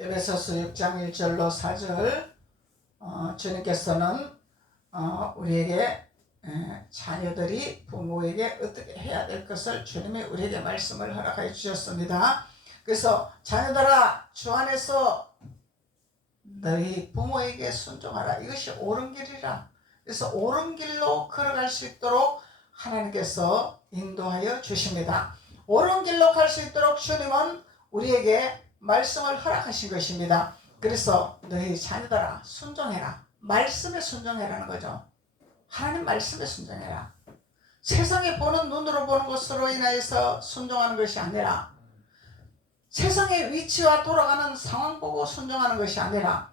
에베소서 6장 1절로 4절 주님께서는 우리에게 자녀들이 부모에게 어떻게 해야 될 것을 주님이 우리에게 말씀을 허락해 주셨습니다. 그래서 자녀들아 주 안에서 너희 부모에게 순종하라. 이것이 옳은 길이라. 그래서 옳은 길로 걸어갈 수 있도록 하나님께서 인도하여 주십니다. 옳은 길로 갈 수 있도록 주님은 우리에게 말씀을 허락하신 것입니다. 그래서 너희 자녀들아 순종해라. 말씀에 순종해라는 거죠. 하나님 말씀에 순종해라. 세상에 보는 눈으로 보는 것으로 인하여서 순종하는 것이 아니라, 세상의 위치와 돌아가는 상황 보고 순종하는 것이 아니라,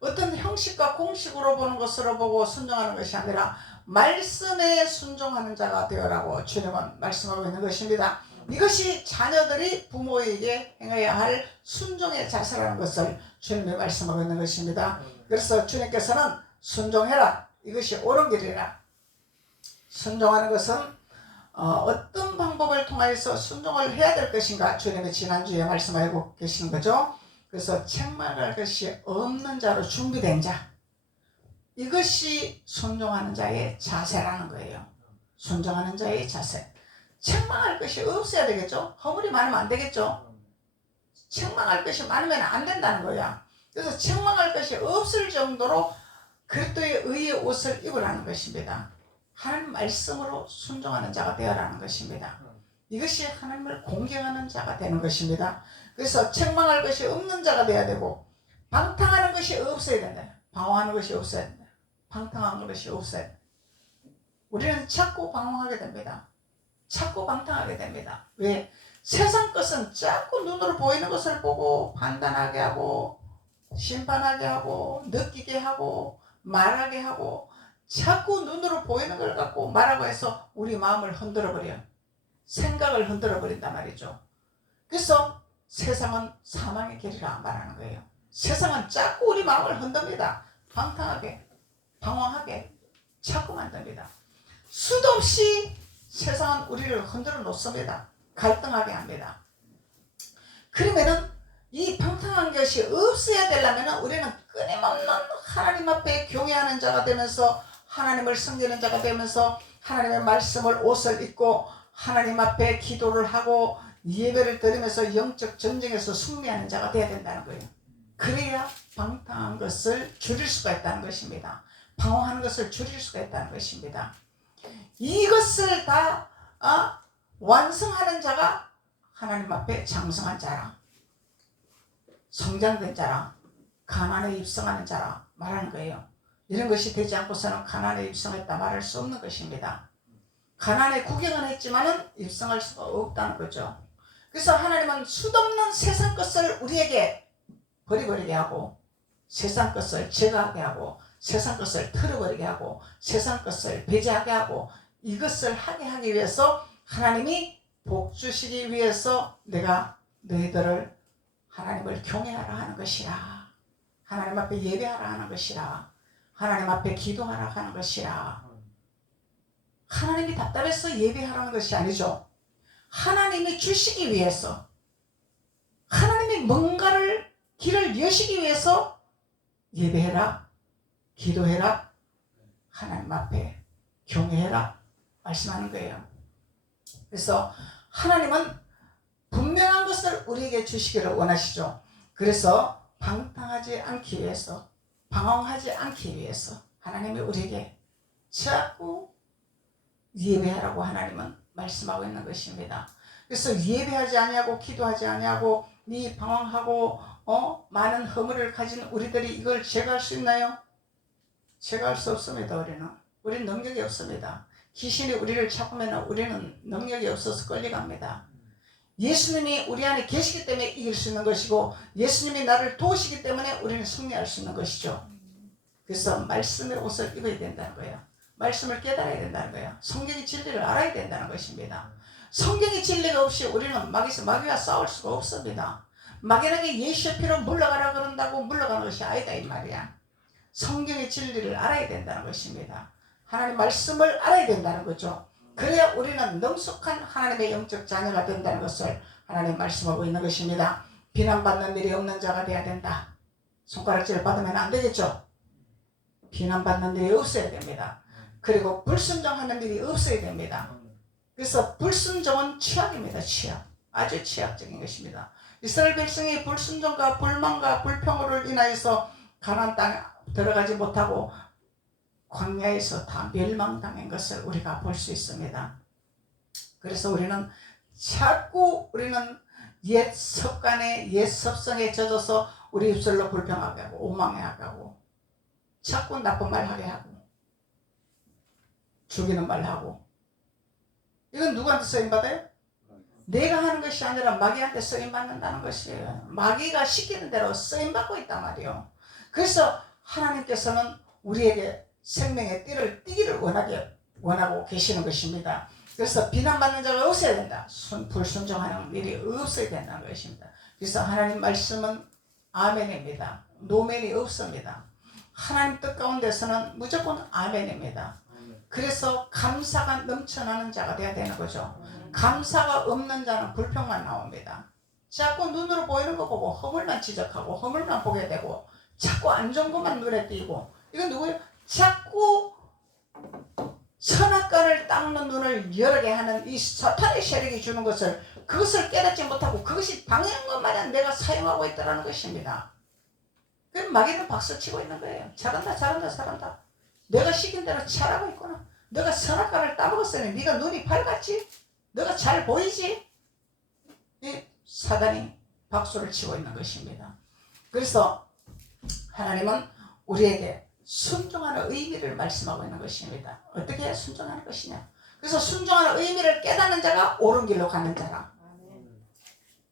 어떤 형식과 공식으로 보는 것으로 보고 순종하는 것이 아니라 말씀에 순종하는 자가 되어라고 주님은 말씀하고 있는 것입니다. 이것이 자녀들이 부모에게 행해야 할 순종의 자세라는 것을 주님이 말씀하고 있는 것입니다. 그래서 주님께서는 순종해라. 이것이 옳은 길이라. 순종하는 것은 어떤 방법을 통해서 순종을 해야 될 것인가 주님이 지난주에 말씀하고 계시는 거죠. 그래서 책망할 것이 없는 자로 준비된 자, 이것이 순종하는 자의 자세라는 거예요. 순종하는 자의 자세. 책망할 것이 없어야 되겠죠. 허물이 많으면 안 되겠죠. 책망할 것이 많으면 안 된다는 거야. 그래서 책망할 것이 없을 정도로 그리스도의 의의 옷을 입으라는 것입니다. 하나님 말씀으로 순종하는 자가 되어라는 것입니다. 이것이 하나님을 공경하는 자가 되는 것입니다. 그래서 책망할 것이 없는 자가 되어야 되고, 방탕하는 것이 없어야 된다. 방황하는 것이 없어야 된다. 방탕하는 것이 없어야 된다. 우리는 자꾸 방황하게 됩니다. 자꾸 방탕하게 됩니다. 왜? 세상 것은 자꾸 눈으로 보이는 것을 보고 판단하게 하고 심판하게 하고 느끼게 하고 말하게 하고, 자꾸 눈으로 보이는 걸 갖고 말하고 해서 우리 마음을 흔들어버려요. 생각을 흔들어버린단 말이죠. 그래서 세상은 사망의 길이라 말하는 거예요. 세상은 자꾸 우리 마음을 흔듭니다. 방탕하게, 방황하게 자꾸 만듭니다. 수도 없이 세상은 우리를 흔들어 놓습니다. 갈등하게 합니다. 그러면은 이 방탕한 것이 없어야 되려면 우리는 끊임없는 하나님 앞에 경외하는 자가 되면서, 하나님을 섬기는 자가 되면서, 하나님의 말씀을 옷을 입고 하나님 앞에 기도를 하고 예배를 드리면서 영적 전쟁에서 승리하는 자가 되어야 된다는 거예요. 그래야 방탕한 것을 줄일 수가 있다는 것입니다. 방황하는 것을 줄일 수가 있다는 것입니다. 이것을 다 완성하는 자가 하나님 앞에 장성한 자라, 성장된 자라, 가나안에 입성하는 자라 말하는 거예요. 이런 것이 되지 않고서는 가나안에 입성했다 말할 수 없는 것입니다. 가나안에 구경은 했지만은 입성할 수가 없다는 거죠. 그래서 하나님은 수없는 세상 것을 우리에게 버리버리게 하고, 세상 것을 제거하게 하고, 세상 것을 털어버리게 하고, 세상 것을 배제하게 하고, 이것을 하기 위해서 하나님이 복 주시기 위해서 내가 너희들을 하나님을 경외하라 하는 것이라, 하나님 앞에 예배하라 하는 것이라, 하나님 앞에 기도하라 하는 것이라. 하나님이 답답해서 예배하라는 것이 아니죠. 하나님이 주시기 위해서, 하나님이 뭔가를 길을 여시기 위해서 예배해라, 기도해라, 하나님 앞에 경외해라 말씀하는 거예요. 그래서 하나님은 분명한 것을 우리에게 주시기를 원하시죠. 그래서 방탕하지 않기 위해서, 방황하지 않기 위해서 하나님이 우리에게 자꾸 예배하라고 하나님은 말씀하고 있는 것입니다. 그래서 예배하지 아니하고 기도하지 아니하고 네 방황하고 많은 허물을 가진 우리들이 이걸 제거할 수 있나요? 제거할 수 없습니다. 우리는 능력이 없습니다. 귀신이 우리를 잡으면 우리는 능력이 없어서 끌려갑니다. 예수님이 우리 안에 계시기 때문에 이길 수 있는 것이고, 예수님이 나를 도우시기 때문에 우리는 승리할 수 있는 것이죠. 그래서 말씀의 옷을 입어야 된다는 거예요. 말씀을 깨달아야 된다는 거예요. 성경의 진리를 알아야 된다는 것입니다. 성경의 진리가 없이 우리는 마귀와 싸울 수가 없습니다. 막연하게 예수의 피로 물러가라 그런다고 물러가는 것이 아니다 이 말이야. 성경의 진리를 알아야 된다는 것입니다. 하나님 말씀을 알아야 된다는 거죠. 그래야 우리는 능숙한 하나님의 영적 자녀가 된다는 것을 하나님 말씀하고 있는 것입니다. 비난받는 일이 없는 자가 되어야 된다. 손가락질 받으면 안 되겠죠. 비난받는 일이 없어야 됩니다. 그리고 불순종하는 일이 없어야 됩니다. 그래서 불순종은 취약입니다. 취약. 아주 취약적인 것입니다. 이스라엘 백성이 불순종과 불만과 불평으로 인하여서 가나안 땅에 들어가지 못하고 광야에서 다 멸망당한 것을 우리가 볼 수 있습니다. 그래서 우리는 자꾸 옛 습관에 옛 습성에 젖어서 우리 입술로 불평하게 하고 오망하게 하고 자꾸 나쁜 말 하게 하고 죽이는 말 하고, 이건 누구한테 쓰임받아요? 내가 하는 것이 아니라 마귀한테 쓰임받는다는 것이에요. 마귀가 시키는 대로 쓰임받고 있단 말이에요. 그래서 하나님께서는 우리에게 생명의 띠를 띠기를 원하고 계시는 것입니다. 그래서 비난받는 자가 없어야 된다. 불순종하는 일이 없어야 된다는 것입니다. 그래서 하나님 말씀은 아멘입니다. 노멘이 없습니다. 하나님 뜻 가운데서는 무조건 아멘입니다. 그래서 감사가 넘쳐나는 자가 되어야 되는 거죠. 감사가 없는 자는 불평만 나옵니다. 자꾸 눈으로 보이는 거 보고 허물만 지적하고 허물만 보게 되고 자꾸 안 좋은 것만 눈에 띄고, 이건 누구예요? 자꾸 선악과를 닦는 눈을 열게 하는 이 사탄의 세력이 주는 것을, 그것을 깨닫지 못하고 그것이 방해한 것 마냥 내가 사용하고 있다는 것입니다. 그럼 마귀는 박수치고 있는 거예요. 잘한다 잘한다 잘한다. 내가 시킨 대로 잘하고 있구나. 너가 선악과를 따먹었으니 네가 눈이 밝았지? 너가 잘 보이지? 이 사단이 박수를 치고 있는 것입니다. 그래서 하나님은 우리에게 순종하는 의미를 말씀하고 있는 것입니다. 어떻게 순종하는 것이냐? 그래서 순종하는 의미를 깨닫는 자가 옳은 길로 가는 자라.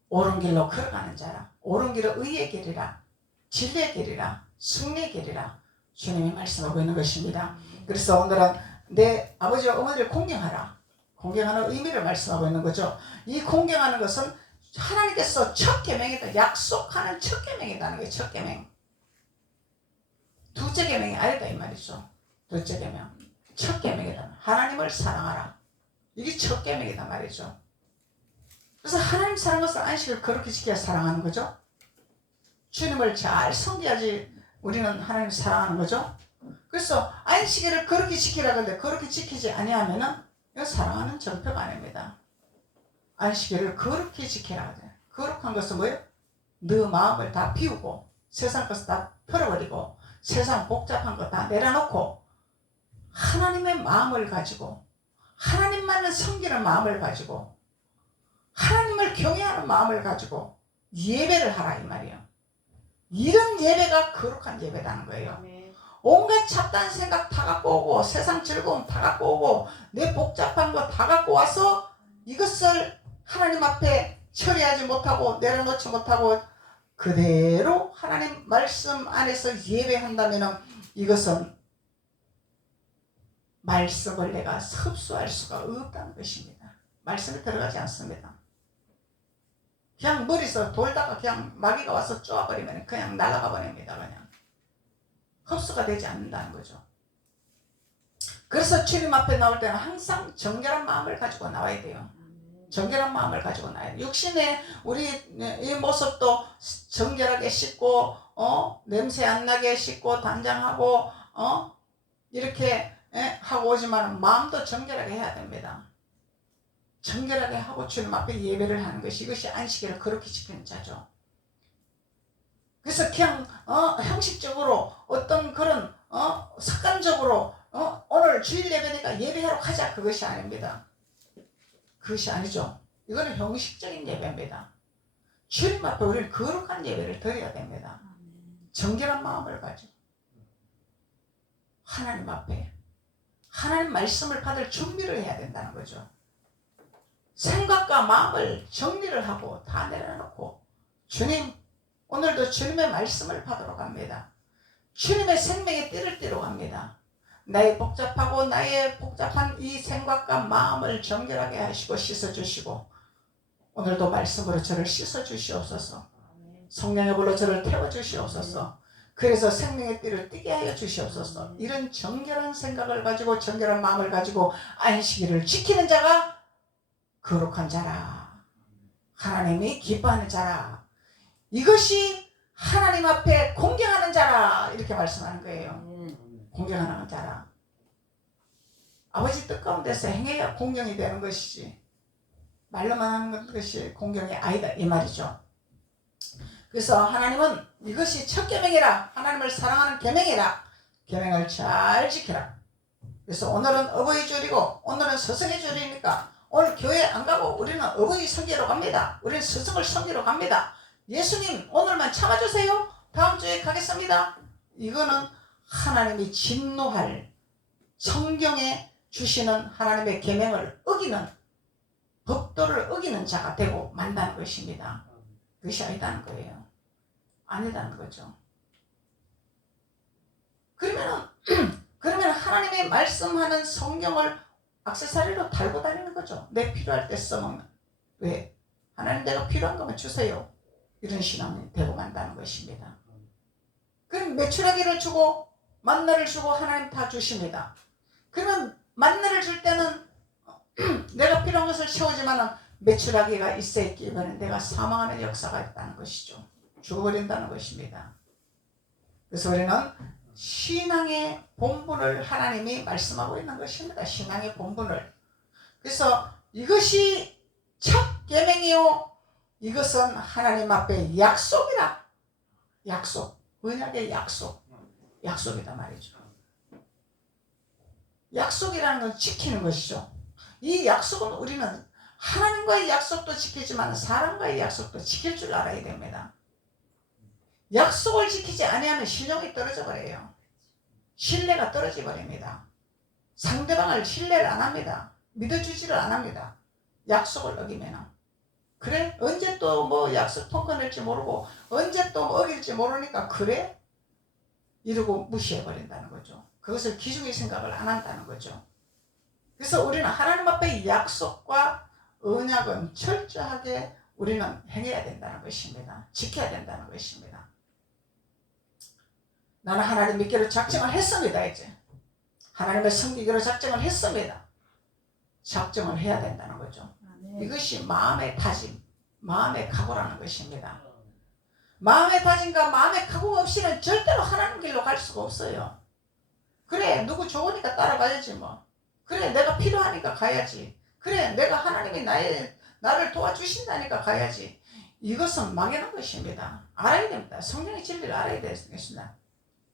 옳은 길로 걸어가는 자라. 옳은 길은 의의 길이라. 진리의 길이라. 승리의 길이라. 주님이 말씀하고 있는 것입니다. 그래서 오늘은 내 아버지와 어머니를 공경하라. 공경하는 의미를 말씀하고 있는 거죠. 이 공경하는 것은 하나님께서 첫 계명이다. 약속하는 첫 계명이라는 게 첫 계명. 둘째 계명이 아니다 이 말이죠. 둘째 계명. 첫 계명이다. 하나님을 사랑하라. 이게 첫 계명이다 말이죠. 그래서 하나님 사랑하는 것은 안식을 그렇게 지켜야 사랑하는 거죠. 주님을 잘 섬겨야지 우리는 하나님 사랑하는 거죠. 그래서 안식일을 그렇게 지키라 그러는데 그렇게 지키지 아니하면은 이건 사랑하는 정표가 아닙니다. 안식일을 그렇게 지키라 그래요. 거룩한 것은 뭐예요? 너 마음을 다 비우고 세상 것을 다 풀어버리고 세상 복잡한 거 다 내려놓고 하나님의 마음을 가지고 하나님만을 섬기는 마음을 가지고 하나님을 경외하는 마음을 가지고 예배를 하라 이 말이에요. 이런 예배가 거룩한 예배라는 거예요. 온갖 잡다한 생각 다 갖고 오고 세상 즐거움 다 갖고 오고 내 복잡한 거 다 갖고 와서 이것을 하나님 앞에 처리하지 못하고 내려놓지 못하고 그대로 하나님 말씀 안에서 예배한다면 이것은 말씀을 내가 섭수할 수가 없다는 것입니다. 말씀이 들어가지 않습니다. 그냥 머리에서 돌다가 그냥 마귀가 와서 쪼아버리면 그냥 날아가 버립니다. 그냥 흡수가 되지 않는다는 거죠. 그래서 주님 앞에 나올 때는 항상 정결한 마음을 가지고 나와야 돼요. 정결한 마음을 가지고 나와야 돼요. 육신의 우리 이 모습도 정결하게 씻고 냄새 안 나게 씻고 단장하고 이렇게 하고 오지만 마음도 정결하게 해야 됩니다. 정결하게 하고 주님 앞에 예배를 하는 것이 이것이 안식일을 그렇게 지키는 자죠. 그래서 그냥 형식적으로 어떤 그런 습관적으로 오늘 주일 예배니까 예배하러 가자 그것이 아닙니다. 그것이 아니죠. 이거는 형식적인 예배입니다. 주님 앞에 우리는 거룩한 예배를 드려야 됩니다. 정결한 마음을 가지고 하나님 앞에 하나님 말씀을 받을 준비를 해야 된다는 거죠. 생각과 마음을 정리를 하고 다 내려놓고 주님 오늘도 주님의 말씀을 받으러 갑니다. 주님의 생명의 띠를 띠러 갑니다. 나의 복잡한 이 생각과 마음을 정결하게 하시고 씻어주시고 오늘도 말씀으로 저를 씻어주시옵소서. 성령의 불로 저를 태워주시옵소서. 그래서 생명의 띠를 띠게 하여 주시옵소서. 이런 정결한 생각을 가지고 정결한 마음을 가지고 안식일을 지키는 자가 거룩한 자라. 하나님이 기뻐하는 자라. 이것이 하나님 앞에 공경하는 자라 이렇게 말씀하는 거예요. 공경하는 자라. 아버지 뜻 가운데서 행해야 공경이 되는 것이지 말로만 하는 것이 공경이 아니다 이 말이죠. 그래서 하나님은 이것이 첫 계명이라 하나님을 사랑하는 계명이라 계명을 잘 지키라. 그래서 오늘은 어버이 주일이고 오늘은 스승의 주일이니까 오늘 교회 안 가고 우리는 어버이 섬기러 갑니다. 우리는 스승을 섬기러 갑니다. 예수님 오늘만 참아주세요. 다음 주에 가겠습니다. 이거는 하나님이 진노할 성경에 주시는 하나님의 계명을 어기는 법도를 어기는 자가 되고 만다는 것입니다. 그것이 아니다는 거예요. 아니다는 거죠. 그러면 하나님이 말씀하는 성경을 액세서리로 달고 다니는 거죠. 내 필요할 때 써먹는. 왜? 하나님 내가 필요한 거면 주세요. 이런 신앙이 되고 만다는 것입니다. 그럼 메추라기를 주고 만나를 주고 하나님 다 주십니다. 그러면 만나를 줄 때는 내가 필요한 것을 채우지만 메추라기가 있어있기 때문에 내가 사망하는 역사가 있다는 것이죠. 죽어버린다는 것입니다. 그래서 우리는 신앙의 본분을 하나님이 말씀하고 있는 것입니다. 신앙의 본분을. 그래서 이것이 첫 계명이요 이것은 하나님 앞에 약속이라. 약속. 언약의 약속. 약속이다 말이죠. 약속이라는 건 지키는 것이죠. 이 약속은 우리는 하나님과의 약속도 지키지만 사람과의 약속도 지킬 줄 알아야 됩니다. 약속을 지키지 아니하면 신용이 떨어져 버려요. 신뢰가 떨어져 버립니다. 상대방을 신뢰를 안 합니다. 믿어주지를 안 합니다. 약속을 어기면. 그래? 언제 또 뭐 약속 통과낼지 모르고 언제 또 어길지 모르니까 그래? 이러고 무시해버린다는 거죠. 그것을 귀중히 생각을 안 한다는 거죠. 그래서 우리는 하나님 앞에 약속과 언약은 철저하게 우리는 행해야 된다는 것입니다. 지켜야 된다는 것입니다. 나는 하나님 믿기로 작정을 했습니다. 이제 하나님을 섬기기로 작정을 했습니다. 작정을 해야 된다는 거죠. 이것이 마음의 다짐, 마음의 각오라는 것입니다. 마음의 다짐과 마음의 각오 없이는 절대로 하나님 길로 갈 수가 없어요. 그래 누구 좋으니까 따라가야지 뭐. 그래 내가 필요하니까 가야지. 그래 내가 하나님이 나를 도와주신다니까 가야지. 이것은 막연한 것입니다. 알아야 됩니다. 성령의 진리를 알아야 되겠습니다.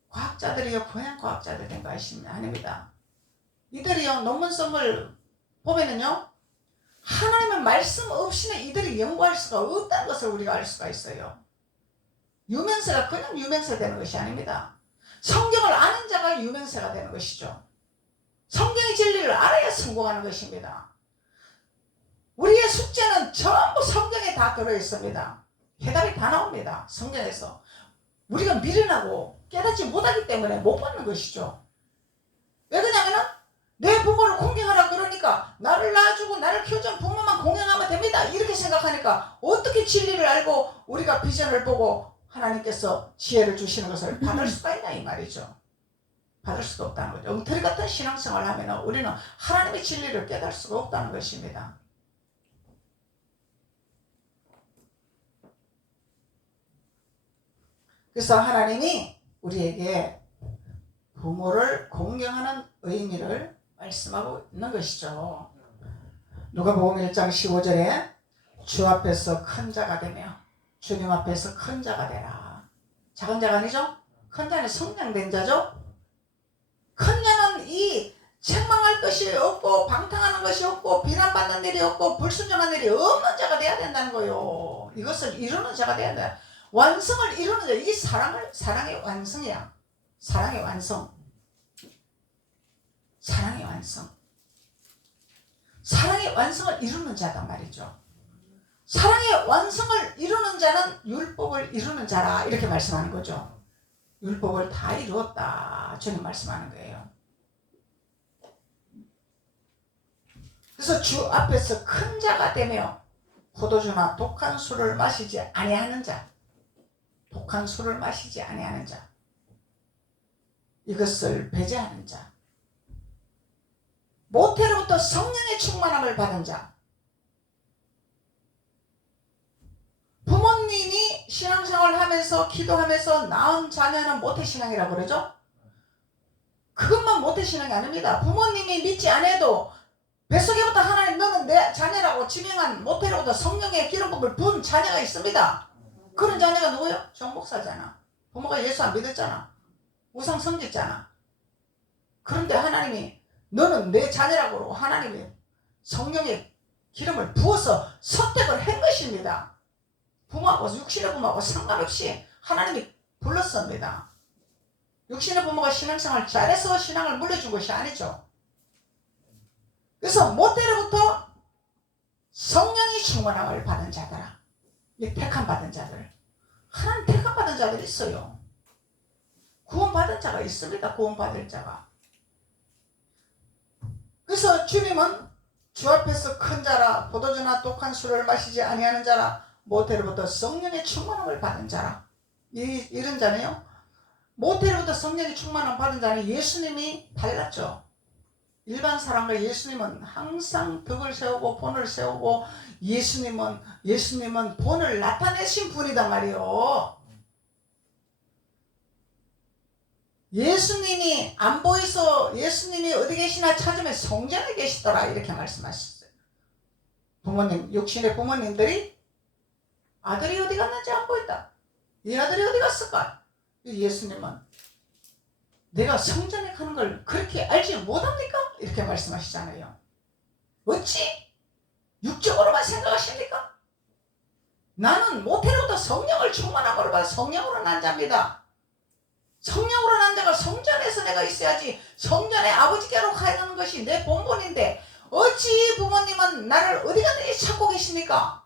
과학자들이요 고향 과학자들 된 거 아닙니다. 이들이요 논문성을 보면은요 하나님의 말씀 없이는 이들이 연구할 수가 없다는 것을 우리가 알 수가 있어요. 유명세가 그냥 유명세 되는 것이 아닙니다. 성경을 아는 자가 유명세가 되는 것이죠. 성경의 진리를 알아야 성공하는 것입니다. 우리의 숙제는 전부 성경에 다 들어있습니다. 해답이 다 나옵니다. 성경에서. 우리가 미련하고 깨닫지 못하기 때문에 못 받는 것이죠. 왜 그러냐면은 내 부모를 공경하라 그러니까 나를 낳아주고 나를 키워준 부모만 공경하면 됩니다. 이렇게 생각하니까 어떻게 진리를 알고 우리가 비전을 보고 하나님께서 지혜를 주시는 것을 받을 수가 있냐 이 말이죠. 받을 수가 없다는 거죠. 엉터리 같은 신앙생활을 하면 우리는 하나님의 진리를 깨달을 수가 없다는 것입니다. 그래서 하나님이 우리에게 부모를 공경하는 의미를 말씀하고 있는 것이죠. 누가복음 1장 15절에 주 앞에서 큰 자가 되며 주님 앞에서 큰 자가 되라. 작은 자가 아니죠? 큰 자는 성장된 자죠. 큰 자는 이 책망할 것이 없고 방탕하는 것이 없고 비난받는 일이 없고 불순종한 일이 없는 자가 돼야 된다는 거예요. 이것을 이루는 자가 돼야 돼. 완성을 이루는 자. 이 사랑의 완성이야. 사랑의 완성. 사랑의 완성. 사랑의 완성을 이루는 자단 말이죠. 사랑의 완성을 이루는 자는 율법을 이루는 자라 이렇게 말씀하는 거죠. 율법을 다 이루었다 주님 말씀하는 거예요. 그래서 주 앞에서 큰 자가 되며 포도주나 독한 술을 마시지 아니하는 자, 독한 술을 마시지 아니하는 자, 이것을 배제하는 자, 모태로부터 성령의 충만함을 받은 자, 부모님이 신앙생활 하면서 기도하면서 낳은 자녀는 모태신앙이라고 그러죠? 그것만 모태신앙이 아닙니다. 부모님이 믿지 않아도 뱃속에부터 하나님 너는 내 자녀라고 지명한 모태로부터 성령의 기름부음을 부은 자녀가 있습니다. 그런 자녀가 누구요? 정목사잖아. 부모가 예수 안 믿었잖아. 우상 섬겼잖아. 그런데 하나님이 너는 내 자녀라고 하나님이 성령의 기름을 부어서 선택을 한 것입니다. 부모하고 육신의 부모하고 상관없이 하나님이 불렀습니다. 육신의 부모가 신앙생활 잘해서 신앙을 물려준 것이 아니죠. 그래서 모태로부터 성령이 충만함을 받은 자들아, 이 택함 받은 자들, 하나님 택함 받은 자들이 있어요. 구원받은 자가 있습니다. 구원받을 자가. 그래서 주님은 주 앞에서 큰 자라 포도주나 독한 술을 마시지 아니하는 자라 모태로부터 성령의 충만함을 받은 자라, 이런 자네요. 모태로부터 성령의 충만함을 받은 자는 예수님이 달랐죠. 일반 사람과 예수님은 항상 덕을 세우고 본을 세우고 예수님은 본을 나타내신 분이단 말이요. 예수님이 안 보이서 예수님이 어디 계시나 찾으면 성전에 계시더라 이렇게 말씀하셨어요. 부모님, 육신의 부모님들이 아들이 어디 갔는지 안 보인다. 이 아들이 어디 갔을까? 예수님은 내가 성전에 가는 걸 그렇게 알지 못합니까? 이렇게 말씀하시잖아요. 어찌 육적으로만 생각하십니까? 나는 모태로부터 성령을 충만함으로 받아 성령으로 난 자입니다. 성령으로 난 자가 성전에서 내가 있어야지 성전에 아버지께로 가는 것이 내 본분인데 어찌 부모님은 나를 어디 갔는지 찾고 계십니까?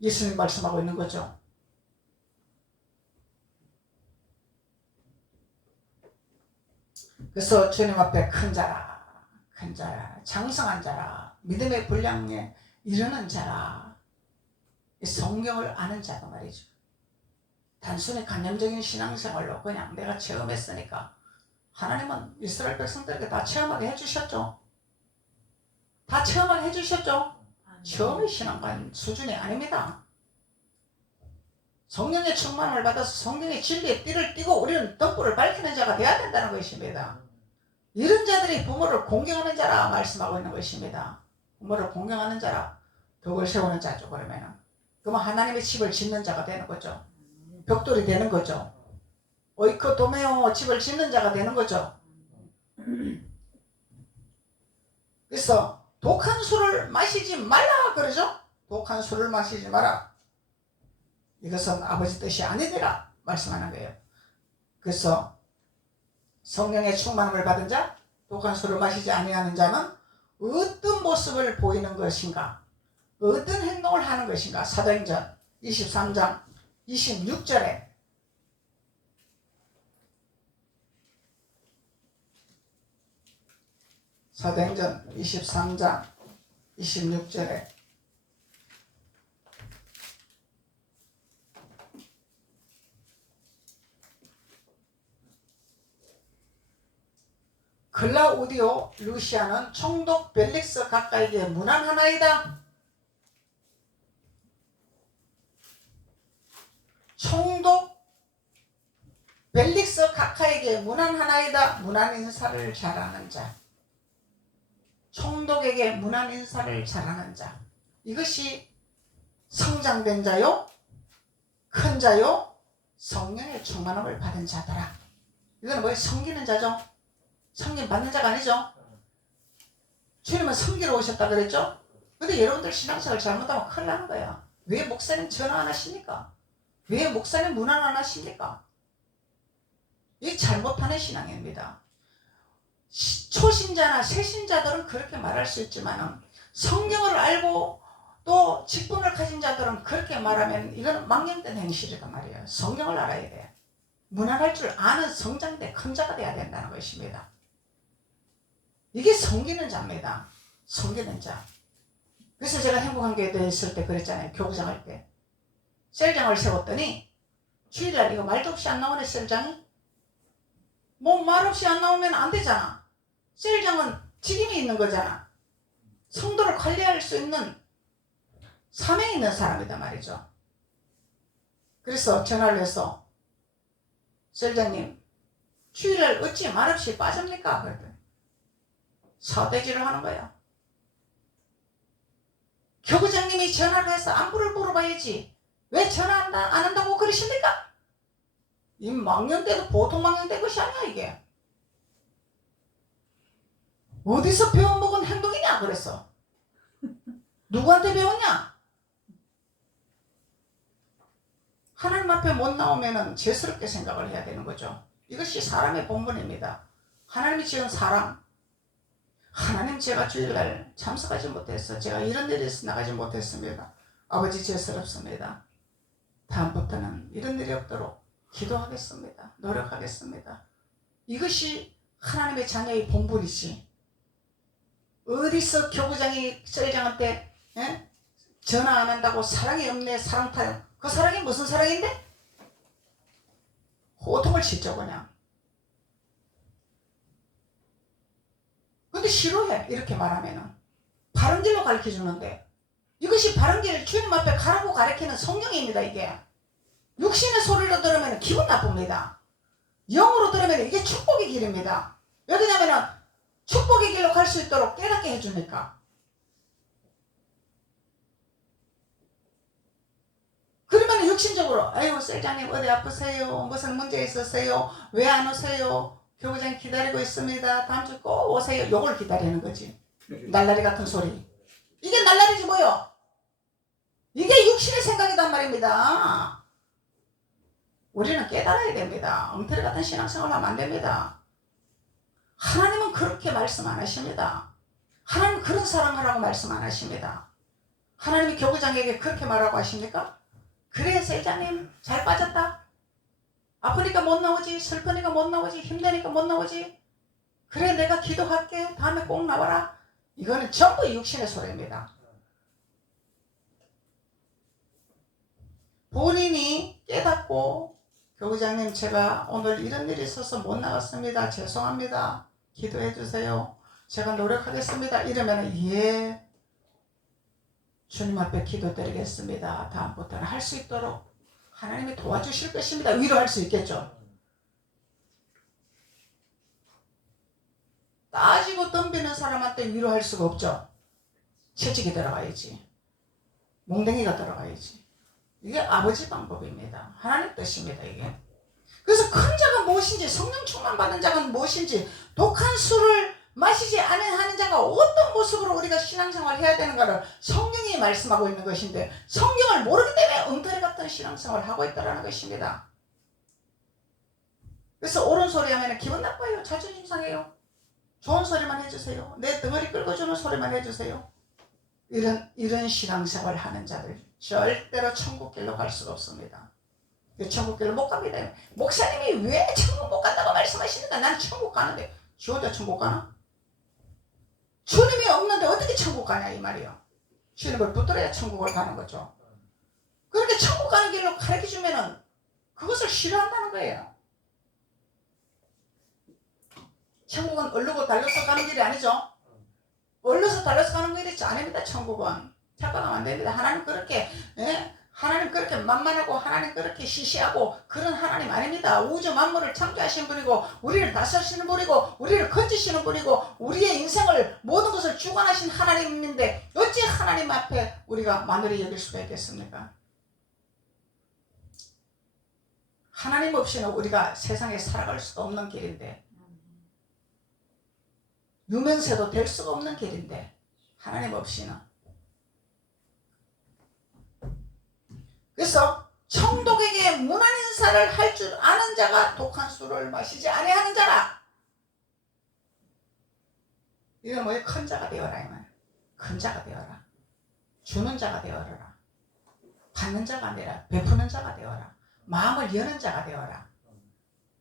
예수님 말씀하고 있는 거죠. 그래서 주님 앞에 큰 자라, 장성한 자라, 믿음의 분량에 이르는 자라, 성경을 아는 자가 말이죠. 단순히 관념적인 신앙생활로 그냥 내가 체험했으니까 하나님은 이스라엘 백성들에게 다 체험하게 해주셨죠. 다 체험하게 해주셨죠. 처음의 신앙관 수준이 아닙니다. 성령의 충만을 받아서 성령의 진리에 띠를 띠고 우리는 등불을 밝히는 자가 되어야 된다는 것입니다. 이런 자들이 부모를 공경하는 자라 말씀하고 있는 것입니다. 부모를 공경하는 자라, 덕을 세우는 자죠. 그러면 하나님의 집을 짓는 자가 되는 거죠. 벽돌이 되는 거죠. 오이코 도메오 집을 짓는 자가 되는 거죠. 그래서 독한 술을 마시지 말라 그러죠. 독한 술을 마시지 마라. 이것은 아버지 뜻이 아니더라 말씀하는 거예요. 그래서 성령의 충만함을 받은 자, 독한 술을 마시지 아니하는 자는 어떤 모습을 보이는 것인가, 어떤 행동을 하는 것인가. 사도행전 23장 26절에 사도행전 23장 26절에 클라우디오 루시아는 총독 벨릭스 가까이에 문안하나이다. 총독 벨릭스 가까이에 문안하나이다. 문안 인사를 잘하는 자, 총독에게 문안 인사를 잘하는 자, 이것이 성장된 자요, 큰 자요, 성령의 충만함을 받은 자더라. 이거는 뭐예요? 섬기는 자죠. 섬김 받는 자가 아니죠. 주님은 섬기러 오셨다 그랬죠. 근데 여러분들 신앙생활 잘못하면 큰일 나는 거야. 왜 목사님 전화 안 하십니까? 왜 목사님 문안 안 하십니까? 이게 잘못하는 신앙입니다. 초신자나 새신자들은 그렇게 말할 수 있지만 성경을 알고 또 직분을 가진 자들은 그렇게 말하면 이건 망령된 행실이란 말이에요. 성경을 알아야 돼. 문안할 줄 아는 성장된 큰 자가 돼야 된다는 것입니다. 이게 섬기는 자입니다. 섬기는 자. 그래서 제가 행복한교회에 있을 때 그랬잖아요. 교구장할 때 셀장을 세웠더니 주일날 이거 말도 없이 안 나오네. 셀장이 뭐 말 없이 안 나오면 안 되잖아. 셀장은 직임이 있는 거잖아. 성도를 관리할 수 있는 사명이 있는 사람이다 말이죠. 그래서 전화를 해서 셀장님 주일날 어찌 말없이 빠집니까? 그랬더니 사대질을 하는 거야. 교구장님이 전화를 해서 안부를 물어봐야지 왜 전화 안 한다고 그러십니까? 이 망령대도 보통 망령대 것이 아니야 이게. 어디서 배워먹은 행동이냐 그랬어. 누구한테 배웠냐? 하나님 앞에 못 나오면은 죄스럽게 생각을 해야 되는 거죠. 이것이 사람의 본분입니다. 하나님이 지은 사람, 하나님 제가 주일날 참석하지 못해서 제가 이런 일이 있어 나가지 못했습니다. 아버지 죄스럽습니다. 다음부터는 이런 일이 없도록 기도하겠습니다. 노력하겠습니다. 이것이 하나님의 자녀의 본분이지. 어디서 교구장이 셀장한테 전화 안 한다고 사랑이 없네 사랑 타요. 그 사랑이 무슨 사랑인데? 호통을 치죠 그냥. 근데 싫어해 이렇게 말하면은. 바른 길로 가르쳐주는데 이것이 바른 길을 주님 앞에 가라고 가르치는 성령입니다. 이게 육신의 소리로 들으면 기분 나쁩니다. 영으로 들으면 이게 축복의 길입니다. 왜냐하면 축복의 길로 갈 수 있도록 깨닫게 해주니까. 그러면 육신적으로 아유 셀장님 어디 아프세요? 무슨 문제 있으세요? 왜 안 오세요? 교구장 기다리고 있습니다. 다음 주 꼭 오세요. 요걸 기다리는 거지. 날라리 같은 소리. 이게 날라리지 뭐요? 이게 육신의 생각이단 말입니다. 우리는 깨달아야 됩니다. 엉터리 같은 신앙생활 하면 안 됩니다. 하나님은 그렇게 말씀 안 하십니다. 하나님은 그런 사랑하라고 말씀 안 하십니다. 하나님이 교구장에게 그렇게 말하고 하십니까? 그래 셀장님 잘 빠졌다. 아프니까 못 나오지. 슬프니까 못 나오지. 힘드니까 못 나오지. 그래 내가 기도할게. 다음에 꼭 나와라. 이거는 전부 육신의 소리입니다. 본인이 깨닫고 교구장님 제가 오늘 이런 일이 있어서 못 나갔습니다. 죄송합니다. 기도해 주세요. 제가 노력하겠습니다. 이러면 예 주님 앞에 기도드리겠습니다. 다음부터는 할 수 있도록 하나님이 도와주실 것입니다. 위로할 수 있겠죠. 따지고 덤비는 사람한테 위로할 수가 없죠. 채찍이 들어가야지. 몽댕이가 들어가야지. 이게 아버지 방법입니다. 하나님 뜻입니다. 이게. 그래서 큰 자가 무엇인지 성령 충만 받은 자가 무엇인지 독한 술을 마시지 않은 자가 어떤 모습으로 우리가 신앙생활을 해야 되는가를 성령이 말씀하고 있는 것인데 성경을 모르기 때문에 엉터리 같은 신앙생활을 하고 있다는 것입니다. 그래서 옳은 소리 하면 기분 나빠요. 자존심 상해요. 좋은 소리만 해주세요. 내 덩어리 긁어주는 소리만 해주세요. 이런 신앙생활을 하는 자들 절대로 천국길로 갈 수가 없습니다. 천국길로 못 갑니다. 목사님이 왜 천국 못 간다고 말씀하시니까 난 천국 가는데 지 혼자 천국 가나? 주님이 없는데 어떻게 천국 가냐 이 말이요. 주님을 붙들어야 천국을 가는 거죠. 그렇게 천국 가는 길로 가르쳐주면은 그것을 싫어한다는 거예요. 천국은 얼르고 달려서 가는 길이 아니죠. 얼려서 달려서 가는 길이 아닙니다. 천국은 착각하면 안 됩니다. 하나님 그렇게 하나님 그렇게 만만하고 하나님 그렇게 시시하고 그런 하나님 아닙니다. 우주 만물을 창조하신 분이고 우리를 다스리시는 분이고 우리를 건지시는 분이고 우리의 인생을 모든 것을 주관하신 하나님인데 어찌 하나님 앞에 우리가 마늘이 여길 수가 있겠습니까? 하나님 없이는 우리가 세상에 살아갈 수가 없는 길인데 유면세도 될 수가 없는 길인데 하나님 없이는. 그래서 청독에게 문안 인사를 할 줄 아는 자가 독한 술을 마시지 아니하는 자라. 이건 뭐예요? 큰 자가 되어라 이 말. 큰 자가 되어라. 주는 자가 되어라. 받는 자가 아니라 베푸는 자가 되어라. 마음을 여는 자가 되어라.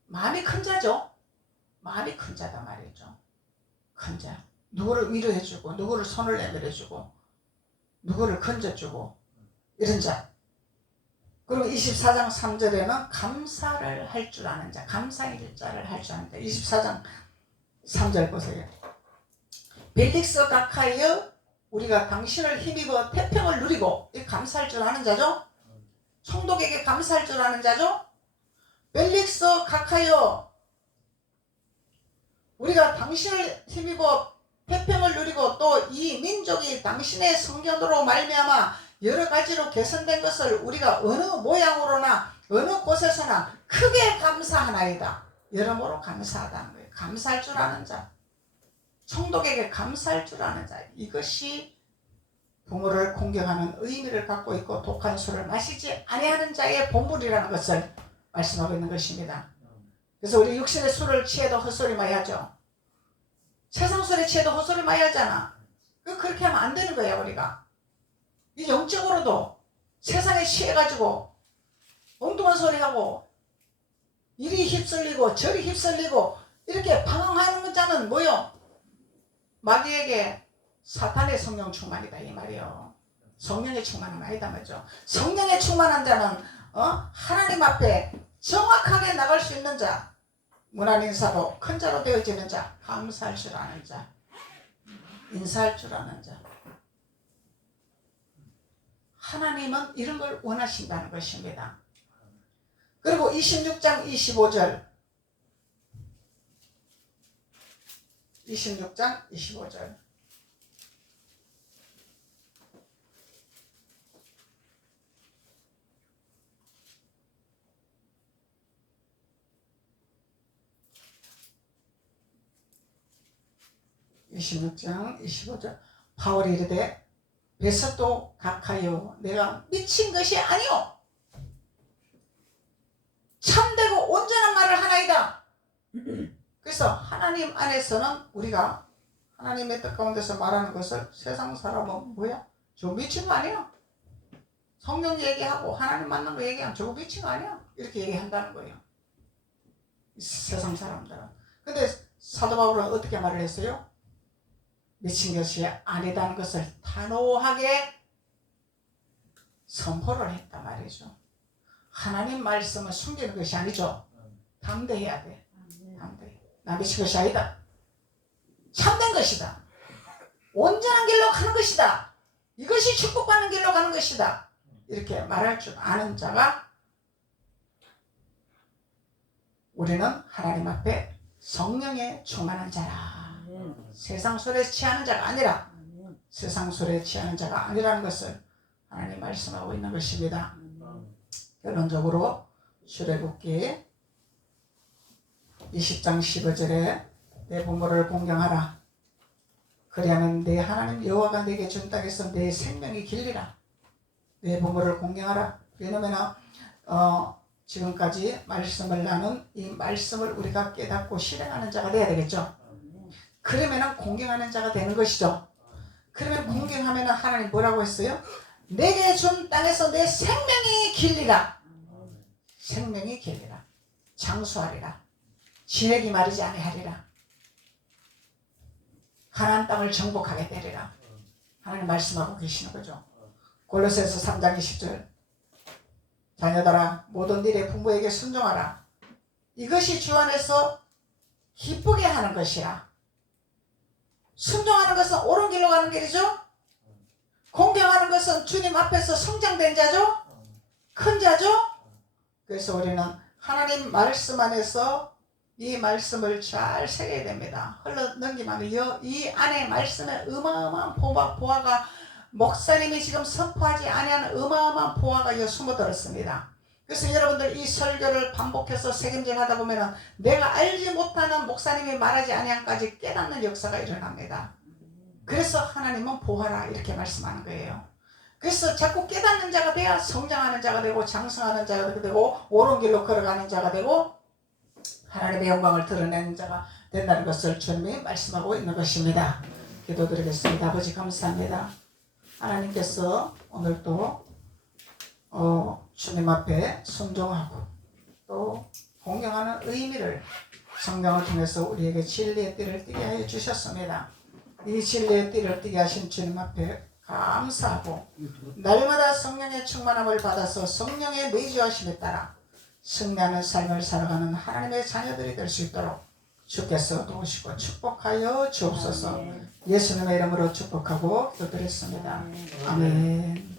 마음이 큰 자죠. 마음이 큰 자다 말이죠. 큰 자. 누구를 위로해주고 누구를 손을 내밀어주고 누구를 건져주고 이런 자. 그리고 24장 3절에는 감사를 할 줄 아는 자, 감사의 자를 할 줄 아는 자. 24장 3절 보세요. 벨릭스 각하여 우리가 당신을 힘입어 태평을 누리고 이 감사할 줄 아는 자죠. 총독에게 감사할 줄 아는 자죠. 벨릭스 각하여, 우리가 당신을 힘입어 태평을 누리고 또 이 민족이 당신의 성견으로 말미암아 여러 가지로 개선된 것을 우리가 어느 모양으로나 어느 곳에서나 크게 감사하나이다. 여러모로 감사하다는 거예요. 감사할 줄 아는 자, 총독에게 감사할 줄 아는 자, 이것이 부모를 공경하는 의미를 갖고 있고 독한 술을 마시지 아니하는 자의 본분이라는 것을 말씀하고 있는 것입니다. 그래서 우리 육신의 술을 취해도 헛소리 많이 하죠. 세상 술에 취해도 헛소리 많이 하잖아. 그렇게 하면 안 되는 거야. 우리가 이 영적으로도 세상에 취해가지고 엉뚱한 소리하고 이리 휩쓸리고 저리 휩쓸리고 이렇게 방황하는 자는 뭐요? 마귀에게 사탄의 성령 충만이다 이 말이요. 성령의 충만은 아니다 말이죠. 성령의 충만한 자는 하나님 앞에 정확하게 나갈 수 있는 자, 문안 인사로 큰 자로 되어지는 자, 감사할 줄 아는 자, 인사할 줄 아는 자. 하나님은 이런 걸 원하신다는 것입니다. 그리고 26장 25절 26장 25절 바울이 이르되 베스도 각하여 내가 미친 것이 아니오 참되고 온전한 말을 하나이다. 그래서 하나님 안에서는 우리가 하나님의 뜻 가운데서 말하는 것을 세상 사람은 뭐야? 저 미친 거 아니야? 성경 얘기하고 하나님 만난 거 얘기하면 저거 미친 거 아니야? 이렇게 얘기한다는 거예요. 세상 사람들은. 근데 사도 바울은 어떻게 말을 했어요? 미친 것이 아니다는 것을 단호하게 선포를 했단 말이죠. 하나님 말씀을 숨기는 것이 아니죠. 담대해야 돼. 담대. 나 미친 것이 아니다. 참된 것이다. 온전한 길로 가는 것이다. 이것이 축복받는 길로 가는 것이다. 이렇게 말할 줄 아는 자가 우리는 하나님 앞에 성령에 충만한 자라. 세상 술에 취하는 자가 아니라 세상 술에 취하는 자가 아니라는 것을 하나님 말씀하고 있는 것입니다. 결론적으로 출애굽기 20장 15절에 내 부모를 공경하라. 그리하면 내 하나님 여호와가 내게 준 땅에서 내 생명이 길리라. 내 부모를 공경하라. 왜냐면 지금까지 말씀을 나눈 이 말씀을 우리가 깨닫고 실행하는 자가 돼야 되겠죠. 그러면 공경하는 자가 되는 것이죠. 그러면 공경하면 하나님 뭐라고 했어요? 내게 준 땅에서 내 생명이 길리라. 생명이 길리라. 장수하리라. 진액이 마르지 아니하리라. 가나안 땅을 정복하게 되리라. 하나님 말씀하고 계시는 거죠. 골로새서 3장 20절 자녀들아 모든 일에 부모에게 순종하라. 이것이 주 안에서 기쁘게 하는 것이라. 순종하는 것은 옳은 길로 가는 길이죠. 공경하는 것은 주님 앞에서 성장된 자죠. 큰 자죠. 그래서 우리는 하나님 말씀 안에서 이 말씀을 잘 새겨야 됩니다. 흘러넘기면 이 안에 말씀에 어마어마한 보화가 목사님이 지금 선포하지 아니하는 어마어마한 보화가 숨어들었습니다. 그래서 여러분들 이 설교를 반복해서 새김질하다 보면 내가 알지 못하는 목사님이 말하지 아니한까지 깨닫는 역사가 일어납니다. 그래서 하나님은 보아라 이렇게 말씀하는 거예요. 그래서 자꾸 깨닫는 자가 돼야 성장하는 자가 되고 장성하는 자가 되고 옳은 길로 걸어가는 자가 되고 하나님의 영광을 드러내는 자가 된다는 것을 주님이 말씀하고 있는 것입니다. 기도드리겠습니다. 아버지 감사합니다. 하나님께서 오늘도 주님 앞에 순종하고 또 공경하는 의미를 성경을 통해서 우리에게 진리의 띠를 띠게 하여 주셨습니다. 이 진리의 띠를 띠게 하신 주님 앞에 감사하고 날마다 성령의 충만함을 받아서 성령의 내주하심에 따라 승리하는 삶을 살아가는 하나님의 자녀들이 될 수 있도록 주께서 도우시고 축복하여 주옵소서. 예수님의 이름으로 축복하고 기도드렸습니다. 아멘.